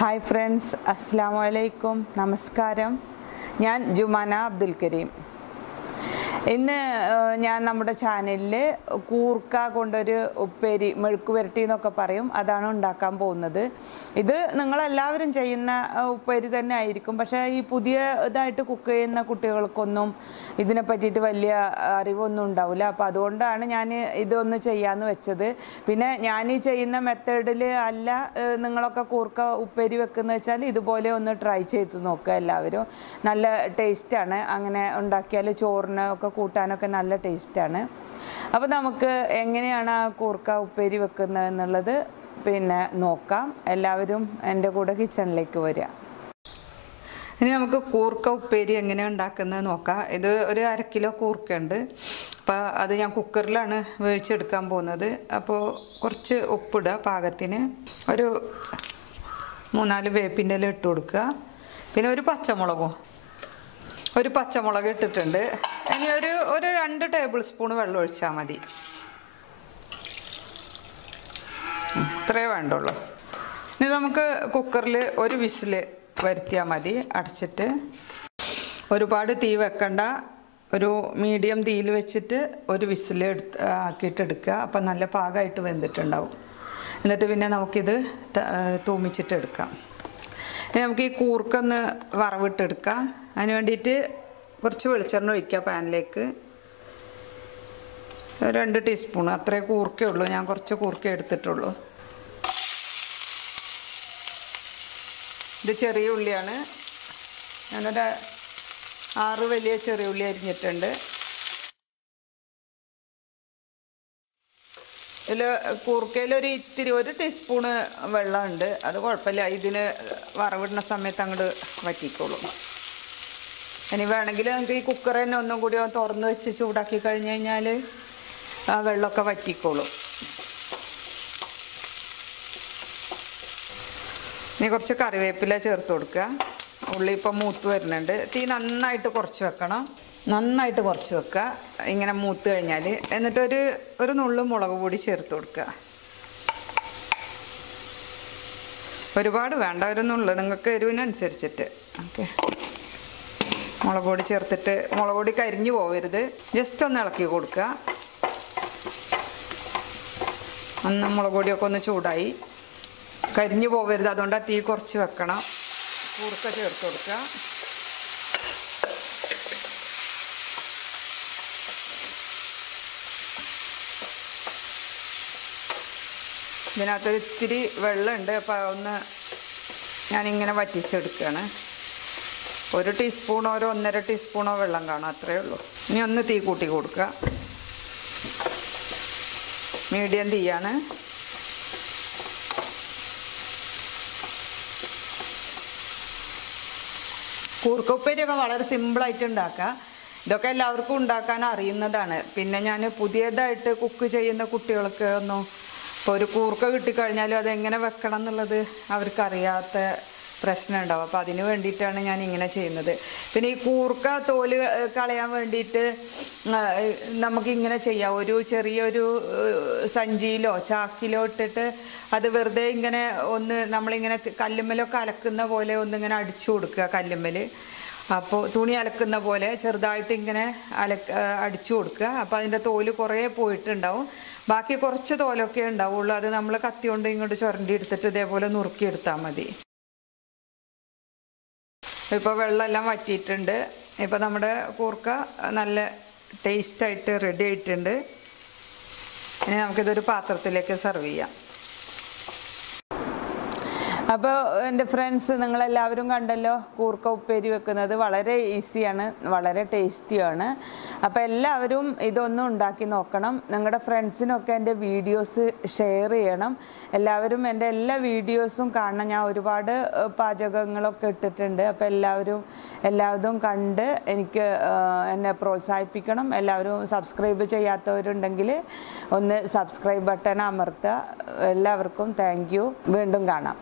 Hi friends, Assalamu alaikum, Namaskaram. ഞാൻ ജുമാന അബ്ദുൽ കരീം. ഇന്ന് ഞാൻ നമ്മുടെ ചാനലിൽ കൂർക്ക കൊണ്ടൊരു ഉപ്പേരി മെഴുക്ക് പുരട്ടി എന്നൊക്കെ പറയും, അതാണ് ഉണ്ടാക്കാൻ പോകുന്നത്. ഇത് നിങ്ങളെല്ലാവരും ചെയ്യുന്ന ഉപ്പേരി തന്നെ ആയിരിക്കും. പക്ഷേ ഈ പുതിയതായിട്ട് കുക്ക് ചെയ്യുന്ന കുട്ടികൾക്കൊന്നും ഇതിനെ പറ്റിയിട്ട് വലിയ അറിവൊന്നും ഉണ്ടാവില്ല. അപ്പോൾ അതുകൊണ്ടാണ് ഞാൻ ഇതൊന്ന് ചെയ്യാമെന്ന് വെച്ചത്. പിന്നെ ഞാൻ ഈ ചെയ്യുന്ന മെത്തേഡിൽ അല്ല നിങ്ങളൊക്കെ കൂർക്ക ഉപ്പേരി വെക്കുന്നത് വെച്ചാൽ ഇതുപോലെ ഒന്ന് ട്രൈ ചെയ്ത് നോക്കുക എല്ലാവരും. നല്ല ടേസ്റ്റാണ്. അങ്ങനെ ഉണ്ടാക്കിയാൽ ചോറിന് ഒക്കെ കൂട്ടാനൊക്കെ നല്ല ടേസ്റ്റാണ്. അപ്പോൾ നമുക്ക് എങ്ങനെയാണ് ആ കൂർക്ക ഉപ്പേരി വെക്കുന്നത് എന്നുള്ളത് പിന്നെ നോക്കാം. എല്ലാവരും എൻ്റെ കൂടെ കിച്ചണിലേക്ക് വരിക. ഇനി നമുക്ക് കൂർക്ക ഉപ്പേരി എങ്ങനെയാണ് ഉണ്ടാക്കുന്നത് നോക്കാം. ഇത് ഒരു 1/2 കിലോ കൂർക്കയുണ്ട്. അപ്പോൾ അത് ഞാൻ കുക്കറിലാണ് വേവിച്ചെടുക്കാൻ പോകുന്നത്. അപ്പോൾ കുറച്ച് ഉപ്പിടുക പാകത്തിന്, ഒരു 3-4 വേപ്പിൻ്റെ ഇല ഇട്ട് കൊടുക്കുക. പിന്നെ ഒരു പച്ചമുളക് ഇട്ടിട്ടുണ്ട്. ഇനി ഒരു 2 ടേബിൾ സ്പൂൺ വെള്ളം ഒഴിച്ചാൽ മതി. ഇത്രയേ വേണ്ടുള്ളൂ. ഇനി നമുക്ക് കുക്കറിൽ ഒരു വിസിൽ വരുത്തിയാൽ മതി അടച്ചിട്ട്. ഒരുപാട് തീ വെക്കണ്ട, ഒരു മീഡിയം തീയിൽ വെച്ചിട്ട് ഒരു വിസിൽ ആക്കിയിട്ടെടുക്കുക. അപ്പം നല്ല പാകമായിട്ട് വെന്തിട്ടുണ്ടാവും. എന്നിട്ട് പിന്നെ നമുക്കിത് തൂമിച്ചിട്ട് എടുക്കാം. ഇനി നമുക്ക് ഈ കൂർക്കൊന്ന് വറവിട്ടെടുക്കാം. അതിന് വേണ്ടിയിട്ട് കുറച്ച് വെളിച്ചെണ്ണ ഒഴിക്കുക പാനിലേക്ക്. 2 ടീസ്പൂൺ അത്രേ കൂർക്കയുള്ളൂ. ഞാൻ കുറച്ച് കൂർക്ക എടുത്തിട്ടുള്ളൂ. ഇത് ചെറിയ ഉള്ളിയാണ്. ഞാനൊരു 6 വലിയ ചെറിയ ഉള്ളി അരിഞ്ഞിട്ടുണ്ട്. ഇതിൽ കൂർക്കയിലൊരു ഇത്തിരി 1 ടീസ്പൂണ് വെള്ളമുണ്ട്. അത് കുഴപ്പമില്ല, ഇതിന് വറവിടുന്ന സമയത്ത് അങ്ങോട്ട് വറ്റിക്കോളൂ. ഇനി വേണമെങ്കിൽ നമുക്ക് ഈ കുക്കർ തന്നെ ഒന്നും കൂടി തുറന്ന് വെച്ച് ചൂടാക്കി കഴിഞ്ഞ് കഴിഞ്ഞാൽ ആ വെള്ളമൊക്കെ വറ്റിക്കോളും. ഇനി കുറച്ച് കറിവേപ്പില ചേർത്ത് കൊടുക്കുക. ഉള്ളി ഇപ്പം മൂത്ത് വരുന്നുണ്ട്. തീ നന്നായിട്ട് കുറച്ച് വെക്കുക. ഇങ്ങനെ മൂത്ത് കഴിഞ്ഞാൽ എന്നിട്ട് ഒരു നുള്ളു മുളക് പൊടി ചേർത്ത് കൊടുക്കുക. ഒരുപാട് വേണ്ട, ഒരു നുള്ളു, നിങ്ങൾക്ക് എരിവിനനുസരിച്ചിട്ട്. ഓക്കെ, മുളക് പൊടി ചേർത്തിട്ട് മുളക് പൊടി കരിഞ്ഞു പോകരുത്, ജസ്റ്റ് ഒന്ന് ഇളക്കി കൊടുക്കുക. മുളക് പൊടിയൊക്കെ ഒന്ന് ചൂടായി, കരിഞ്ഞു പോകരുത്, അതുകൊണ്ട് തീ കുറച്ച് വെക്കണം. കൂർക്ക ചേർത്ത് കൊടുക്കുക. ഇതിനകത്തൊരു ഇത്തിരി വെള്ളമുണ്ട്. അപ്പോൾ ഒന്ന് ഞാനിങ്ങനെ വറ്റിച്ചെടുക്കുകയാണ്. 1 ടീസ്പൂണോ 1.5 ടീസ്പൂണോ വെള്ളം കാണും, അത്രയേ ഉള്ളൂ. ഇനി ഒന്ന് തീ കൂട്ടി കൊടുക്കുക. മീഡിയം തീയാണ്. കൂർക്ക ഉപ്പേരിയൊക്കെ വളരെ സിമ്പിളായിട്ട് ഉണ്ടാക്കുക. ഇതൊക്കെ എല്ലാവർക്കും ഉണ്ടാക്കാൻ അറിയുന്നതാണ്. പിന്നെ ഞാൻ പുതിയതായിട്ട് കുക്ക് ചെയ്യുന്ന കുട്ടികൾക്ക് ഒന്നും ഇപ്പോൾ ഒരു കൂർക്ക കിട്ടിക്കഴിഞ്ഞാലും അതെങ്ങനെ വെക്കണം എന്നുള്ളത് അവർക്കറിയാത്ത പ്രശ്നം ഉണ്ടാവും. അപ്പോൾ അതിന് വേണ്ടിയിട്ടാണ് ഞാൻ ഇങ്ങനെ ചെയ്യുന്നത്. പിന്നെ ഈ കൂർക്ക തോല് കളയാൻ വേണ്ടിയിട്ട് നമുക്കിങ്ങനെ ചെയ്യാം. ഒരു ചെറിയൊരു സഞ്ചിയിലോ ചാക്കിലോ ഇട്ടിട്ട് അത് വെറുതെ ഇങ്ങനെ നമ്മളിങ്ങനെ കല്ലുമ്മലൊക്കെ അലക്കുന്ന പോലെ ഒന്നിങ്ങനെ അടിച്ചു കൊടുക്കുക കല്ലുമ്മൽ. അപ്പോൾ തുണി അലക്കുന്ന പോലെ ചെറുതായിട്ട് ഇങ്ങനെ അടിച്ചു കൊടുക്കുക. അപ്പോൾ അതിൻ്റെ തോല് കുറേ പോയിട്ടുണ്ടാവും. ബാക്കി കുറച്ച് തോലൊക്കെ ഉണ്ടാവുള്ളൂ. അത് നമ്മൾ കത്തി കൊണ്ട് ഇങ്ങോട്ട് ചുരണ്ടി എടുത്തിട്ട് ഇതേപോലെ നുറുക്കിയെടുത്താൽ മതി. ഇപ്പോൾ വെള്ളമെല്ലാം വറ്റിയിട്ടുണ്ട്. ഇപ്പോൾ നമ്മുടെ കൂർക്ക നല്ല ടേസ്റ്റായിട്ട് റെഡി ആയിട്ടുണ്ട്. ഇനി നമുക്കിതൊരു പാത്രത്തിലേക്ക് സെർവ് ചെയ്യാം. അപ്പോൾ എൻ്റെ ഫ്രണ്ട്സ്, നിങ്ങളെല്ലാവരും കണ്ടല്ലോ കൂർക്ക ഉപ്പേരി വെക്കുന്നത്. വളരെ ഈസിയാണ്, വളരെ ടേസ്റ്റിയാണ്. അപ്പോൾ എല്ലാവരും ഇതൊന്നും ഉണ്ടാക്കി നോക്കണം. നിങ്ങളുടെ ഫ്രണ്ട്സിനൊക്കെ എൻ്റെ വീഡിയോസ് ഷെയർ ചെയ്യണം. എല്ലാവരും എൻ്റെ എല്ലാ വീഡിയോസും കാണണം. ഞാൻ ഒരുപാട് പാചകങ്ങളൊക്കെ ഇട്ടിട്ടുണ്ട്. അപ്പോൾ എല്ലാവരും കണ്ട് എനിക്ക് എന്നെ പ്രോത്സാഹിപ്പിക്കണം. എല്ലാവരും സബ്സ്ക്രൈബ് ചെയ്യാത്തവരുണ്ടെങ്കിൽ ഒന്ന് സബ്സ്ക്രൈബ് ബട്ടൺ അമർത്തുക. എല്ലാവർക്കും താങ്ക് യു. വീണ്ടും കാണാം.